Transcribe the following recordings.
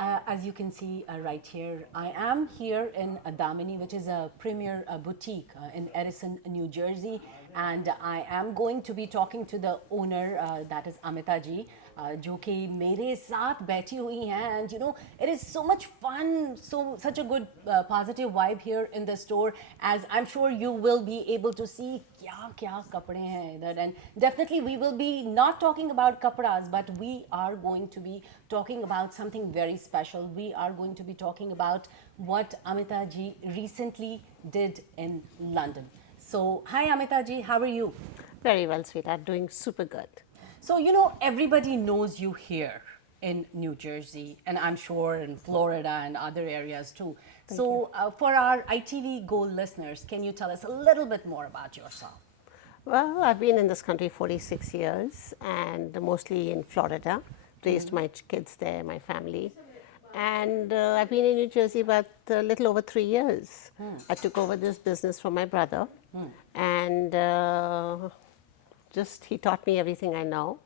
as you can see right here, I am here in DAMINI, which is a premier boutique in Edison, New Jersey. And I am going to be talking to the owner, that is Amitaji, जो कि मेरे साथ बैठी हुई हैं. And you know, it is so much fun, such a good positive vibe here in the store, as I'm sure you will be able to see क्या क्या कपड़े हैं इधर. And definitely we will be not talking about kapras, but we are going to be talking about something very special. We are going to be talking about what Amitaji recently did in London. So, hi Amitaji, how are you? Very well, sweetheart, doing super good. So, you know, everybody knows you here in New Jersey, and I'm sure in Florida and other areas too. So, for our ITV Gold listeners, can you tell us a little bit more about yourself? Well, I've been in this country 46 years and mostly in Florida, raised my kids there, my family. And I've been in New Jersey about a little over 3 years. I took over this business from my brother, and he taught me everything I know.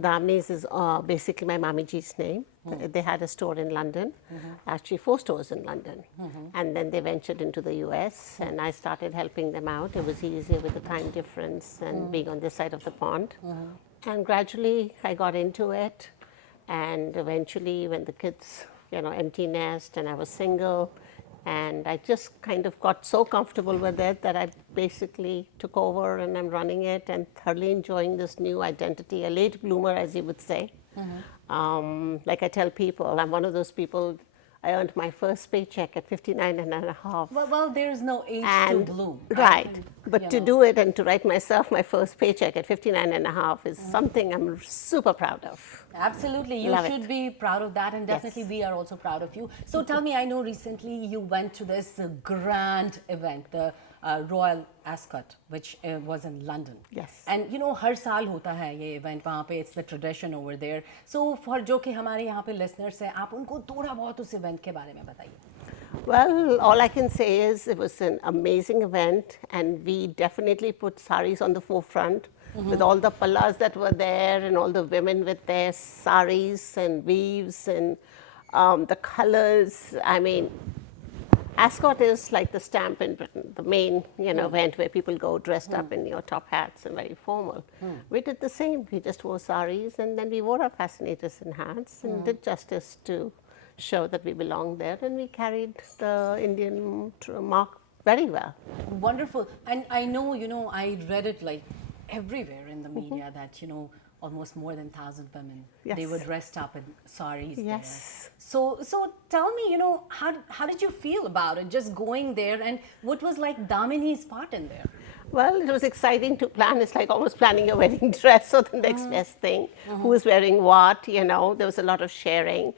Damini's is basically my Mamiji's name. They had a store in London, actually 4 stores in London. And then they ventured into the US, and I started helping them out. It was easier with the time difference and being on this side of the pond. And gradually I got into it, and eventually when the kids, you know, empty nest and I was single, and I just kind of got so comfortable with it that I basically took over and I'm running it and thoroughly enjoying this new identity, a late bloomer, as you would say. Like I tell people, I'm one of those people, I earned my first paycheck at 59 and a half. Well, there's no age to bloom. Right. But to do it and to write myself my first paycheck at 59 and a half is something I'm super proud of. Absolutely. You should be proud of that, and definitely we are also proud of you. So tell me, I know recently you went to this grand event, the Royal Ascot, which was in London. Yes. And you know, हर साल होता है ये event वहाँ पे, it's the tradition over there. So for जो कि हमारे यहाँ पे listeners हैं, आप उनको थोड़ा बहुत उस event के बारे में बताइए. Well, all I can say is it was an amazing event, and we definitely put saris on the forefront with all the pallas that were there and all the women with their saris and weaves and the colors. I mean, Ascot is like the stamp in Britain, the main event where people go dressed up in your top hats and very formal. We did the same. We just wore saris, and then we wore our fascinators and hats and did justice to show that we belonged there, and we carried the Indian mark very well. Wonderful. And I know, you know, I read it like everywhere in the media that, you know, almost more than 1,000 women, they were dressed up in saris there. So tell me, you know, how did you feel about it, just going there, and what was like Damini's part in there? Well, it was exciting to plan. It's like almost planning a wedding dress or the next best thing. Who was wearing what, you know, there was a lot of sharing.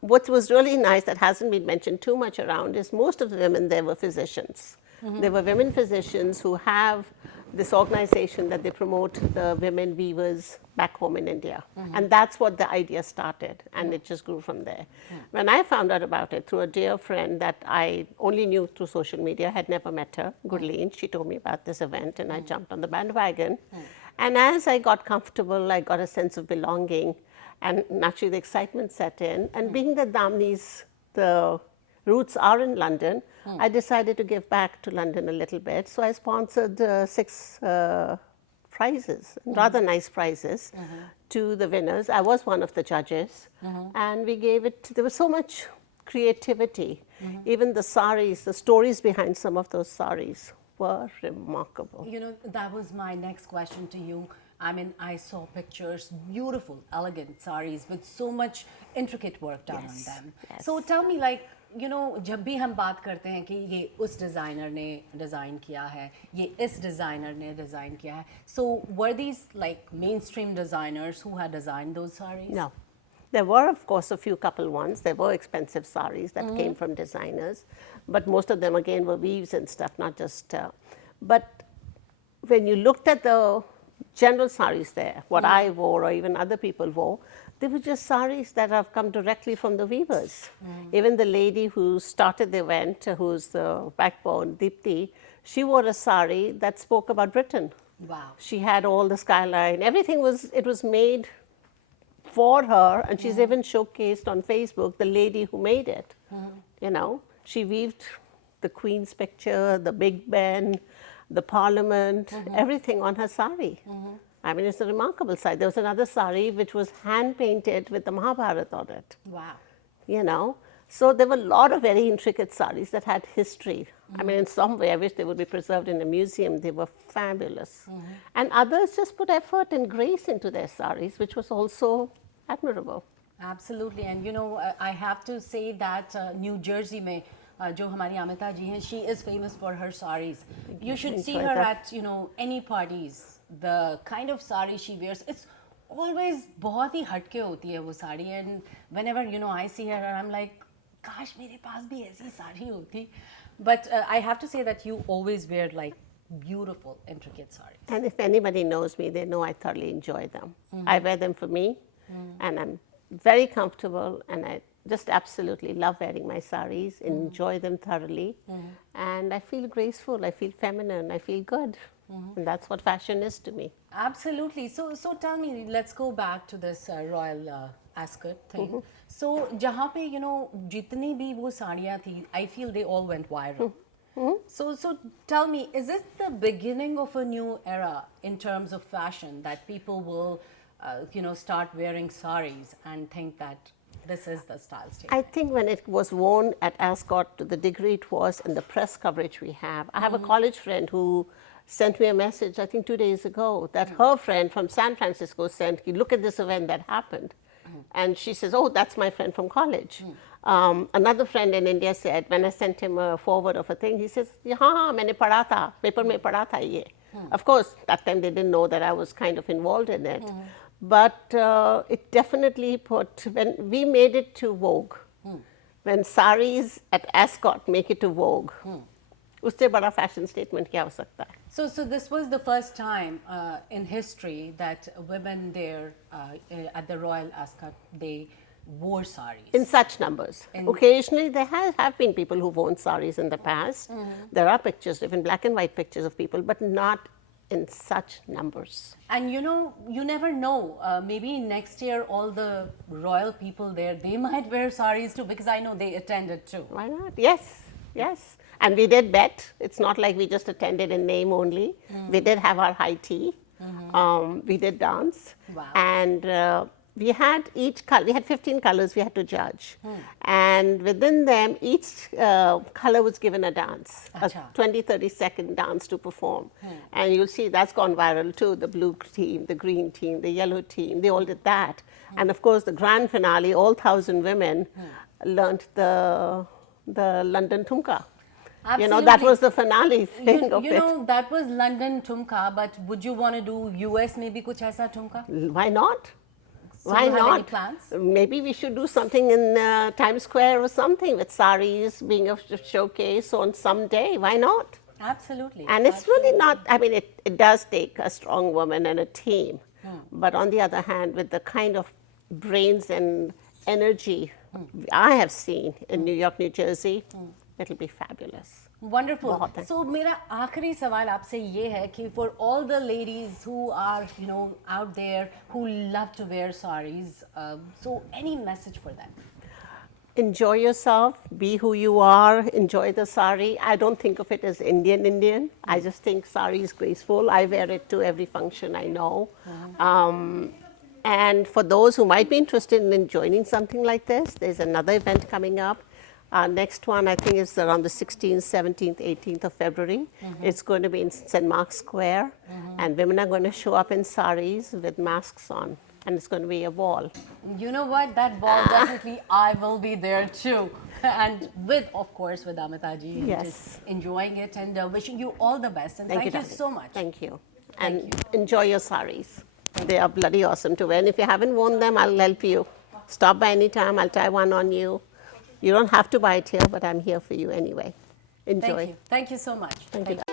What was really nice that hasn't been mentioned too much around is most of the women there were physicians. There were women physicians who have this organization that they promote the women weavers back home in India. And that's what the idea started, and it just grew from there. When I found out about it through a dear friend that I only knew through social media, had never met her, Gurleen, she told me about this event, and I jumped on the bandwagon. And as I got comfortable, I got a sense of belonging, and naturally the excitement set in. And being that Damini's, the roots are in London, I decided to give back to London a little bit. So I sponsored 6 prizes, rather nice prizes, to the winners. I was one of the judges, and we gave it, there was so much creativity. Even the saris, the stories behind some of those saris were remarkable. You know, that was my next question to you. I mean, I saw pictures, beautiful, elegant saris with so much intricate work done on them. So tell me, like, you know, जब भी हम बात करते हैं कि ये उस designer ने डिज़ाइन किया है, ये इस डिज़ाइनर ने डिज़ाइन किया है. So were these like mainstream designers who had designed those saris? No. There were, of course, a few couple ones. There were expensive saris that came from designers, but most of them, again, were weaves and stuff, not just... but when you looked at the general saris there, what I wore or even other people wore, they were just saris that have come directly from the weavers. Even the lady who started the event, who's the backbone, Deepti, she wore a sari that spoke about Britain. Wow. She had all the skyline, everything was, it was made for her, and she's even showcased on Facebook the lady who made it. You know, she weaved the Queen's picture, the Big Ben, the Parliament, everything on her sari. I mean, it's a remarkable sari. There was another sari which was hand painted with the Mahabharata on it. Wow. You know, so there were a lot of very intricate saris that had history. I mean, in some way, I wish they would be preserved in a museum. They were fabulous. And others just put effort and grace into their saris, which was also admirable. Absolutely, and you know, I have to say that New Jersey में जो हमारी अमिता जी हैं, she is famous for her saris. You should see her at, you know, any parties. The kind of sari she wears, it's always बहुत ही हटके होती है वो sari. And whenever, you know, I see her, I'm like, काश मेरे पास भी ऐसी साड़ी होती. But I have to say that you always wear like beautiful, intricate saris. And if anybody knows me, they know I thoroughly enjoy them. I wear them for me, and I'm very comfortable, and I just absolutely love wearing my saris, enjoy them thoroughly, and I feel graceful, I feel feminine, I feel good, and that's what fashion is to me. Absolutely. So tell me, let's go back to this royal ascot thing. So जहाँ पे, you know, जितनी भी वो साड़ियाँ थी, I feel they all went viral. So tell me, is this the beginning of a new era in terms of fashion, that people will, you know, start wearing saris and think that this is the style statement? I think when it was worn at Ascot to the degree it was, and the press coverage we have. I have a college friend who sent me a message, I think 2 days ago, that her friend from San Francisco sent, look at this event that happened. And she says, oh, that's my friend from college. Another friend in India said, when I sent him a forward of a thing, he says, हाँ, मैंने पढ़ा था, paper में पढ़ा था ये. Of course, that time they didn't know that I was kind of involved in it. But it definitely put, when we made it to Vogue, when saris at Ascot make it to Vogue, उससे बड़ा fashion statement क्या हो सकता है? So this was the first time in history that women there at the Royal Ascot, they wore saris. In such numbers. Occasionally there have been people who've worn saris in the past. There are pictures, even black and white pictures of people, but not in such numbers. And you know, you never know, maybe next year all the royal people there, they might wear saris too, because I know they attended too. Why not? Yes, yes. And we did bet. It's not like we just attended in name only. We did have our high tea. We did dance. Wow. And we had each color, we had 15 colors we had to judge. And within them, each color was given a dance, a 20-30 second dance to perform. And you'll see that's gone viral too. The blue team, the green team, the yellow team, they all did that. And of course, the grand finale, all 1,000 women learnt the London Thumka. Absolutely. You know, that was the finale thing of it. You know, that was London Thumka, but would you want to do US maybe kuch aisa Thumka? Why not? So Why you have not? any plans? Maybe we should do something in Times Square or something with saris being a showcase on some day. Why not? Absolutely. And it's really not, I mean, it does take a strong woman and a team. But on the other hand, with the kind of brains and energy I have seen in New York, New Jersey, it'll be fabulous. Wonderful. So मेरा आखिरी सवाल आपसे ये है कि for all the ladies who are, you know, out there who love to wear saris, so any message for them? Enjoy yourself, be who you are, enjoy the sari. I don't think of it as Indian. I just think sari is graceful. I wear it to every function I know. And for those who might be interested in joining something like this, there's another event coming up. Next one, I think, is around the 16th, 17th, 18th of February. It's going to be in St. Mark's Square, and women are going to show up in saris with masks on, and it's going to be a ball. You know what? That ball, definitely I will be there too. And with, of course, with Amitaji. Yes. Just enjoying it and wishing you all the best. And thank you so much. Thank you. And enjoy your saris. They are bloody awesome to wear. And if you haven't worn them, I'll help you. Stop by anytime. I'll tie one on you. You don't have to buy it here, but I'm here for you anyway. Enjoy. Thank you. Thank you so much. Thank you.